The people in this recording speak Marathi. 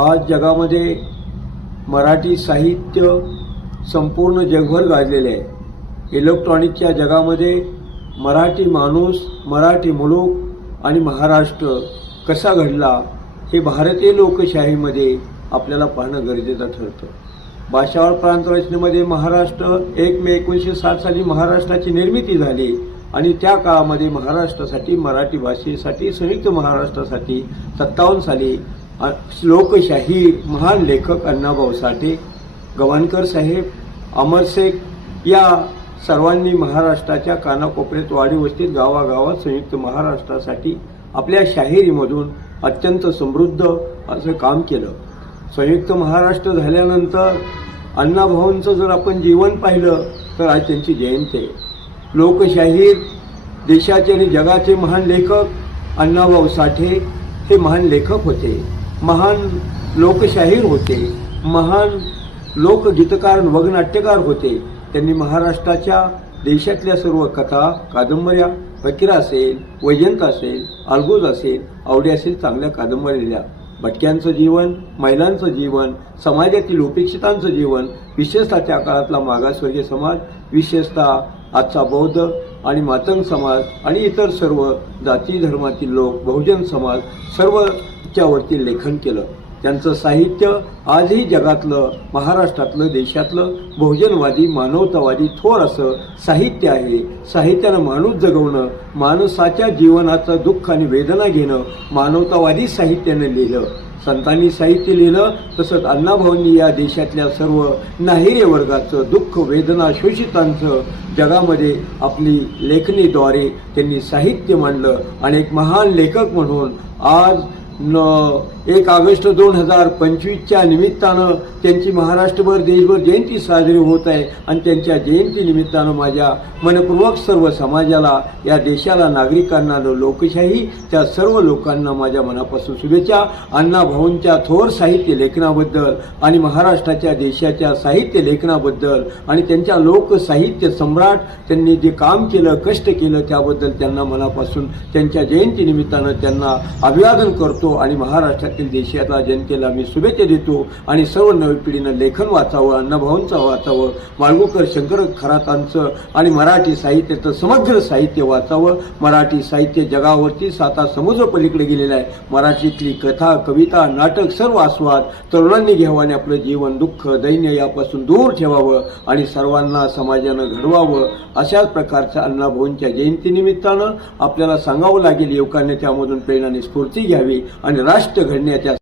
आज जगामध्ये मराठी साहित्य संपूर्ण जगभर गाजलेले आहे। इलेक्ट्रॉनिकच्या जगामध्ये मराठी माणूस, मराठी मुलूक आणि महाराष्ट्र कसा घडला हे भारतीय लोकशाहीमध्ये आपल्याला पाहणं गरजेचं ठरतं। भाषावार प्रांत रचनेमध्ये महाराष्ट्र 1 मे 1960 साली महाराष्ट्राची निर्मिती झाली आणि त्या काळामध्ये महाराष्ट्रासाठी, मराठी भाषेसाठी, संयुक्त महाराष्ट्रासाठी 57 साली लोकशाही महान लेखक अण्णाभाऊ साठे, गवाणकर साहेब, अमर शेख या सर्वांनी महाराष्ट्राच्या कानाकोपऱ्यात, वाडी वस्तीत, गावागावात संयुक्त महाराष्ट्रासाठी आपल्या शाहिरीमधून अत्यंत समृद्ध असं काम केलं। संयुक्त महाराष्ट्र झाल्यानंतर अण्णाभाऊंचं जर आपण जीवन पाहिलं तर आज त्यांची जयंती आहे। लोकशाहीर, देशाचे आणि जगाचे महान लेखक अण्णाभाऊ साठे हे महान लेखक होते, महान लोकशाहीर होते, महान लोकगीतकार, वगनाट्यकार होते। त्यांनी महाराष्ट्राच्या, देशातल्या सर्व कथा, कादंबऱ्या, फकीरा असेल, वैजंत असेल, अलगोज असेल, आवडी असेल, चांगल्या कादंबऱ्या लिहिल्या। भटक्यांचं जीवन, महिलांचं जीवन, समाजातील उपेक्षितांचं जीवन, विशेषतः त्या काळातला मागासवर्गीय समाज, विशेषतः आजचा बौद्ध आणि मातंग समाज आणि इतर सर्व जाती धर्मातील लोक, बहुजन समाज सर्वच्यावरती लेखन केलं। त्यांचं साहित्य आजही जगातलं, महाराष्ट्रातलं, देशातलं बहुजनवादी, मानवतावादी थोर असं साहित्य आहे। साहित्यानं माणूस जगवणं, माणसाच्या जीवनाचं दुःख आणि वेदना घेणं मानवतावादी साहित्यानं लिहिलं। संतांनी साहित्य लिहिलं तसंच अण्णाभाऊंनी या देशातल्या सर्व नाहिरे वर्गाचं दुःख, वेदना, शोषितांचं जगामध्ये आपली लेखणीद्वारे त्यांनी साहित्य मांडलं आणि एक महान लेखक म्हणून आज 1 ऑगस्ट 2025च्या निमित्तानं त्यांची महाराष्ट्रभर, देशभर जयंती साजरी होत आहे आणि त्यांच्या जयंती निमित्तानं माझ्या मनपूर्वक सर्व समाजाला, या देशाला, नागरिकांना, लोकशाही त्या सर्व लोकांना माझ्या मनापासून शुभेच्छा। अण्णाभाऊंच्या थोर साहित्य लेखनाबद्दल आणि महाराष्ट्राच्या, देशाच्या साहित्य लेखनाबद्दल आणि त्यांच्या लोकसाहित्य सम्राट त्यांनी जे काम केलं, कष्ट केलं त्याबद्दल त्यांना मनापासून त्यांच्या जयंती निमित्तानं त्यांना अभिवादन करतो आणि महाराष्ट्रातील, देशातल्या जनतेला मी शुभेच्छा देतो आणि सर्व नवी पिढीनं लेखन वाचावं, अण्णाभाऊंचं वाचावं, माडगूळकर, शंकर खरातांचं आणि मराठी साहित्याचं समग्र साहित्य वाचावं। मराठी साहित्य जगावरती 7 समुद्र पलीकडे गेलेलं आहे। मराठीतली कथा, कविता, नाटक सर्व आस्वाद तरुणांनी घ्यावं आणि आपलं जीवन, दुःख, दैन्य यापासून दूर ठेवावं आणि सर्वांना समाजानं घडवावं। अशाच प्रकारच्या अण्णाभाऊंच्या जयंतीनिमित्तानं आपल्याला सांगावं लागेल, युवकांनी त्यामधून प्रेरणा आणि स्फूर्ती घ्यावी आणि राष्ट्र घडण्याच्या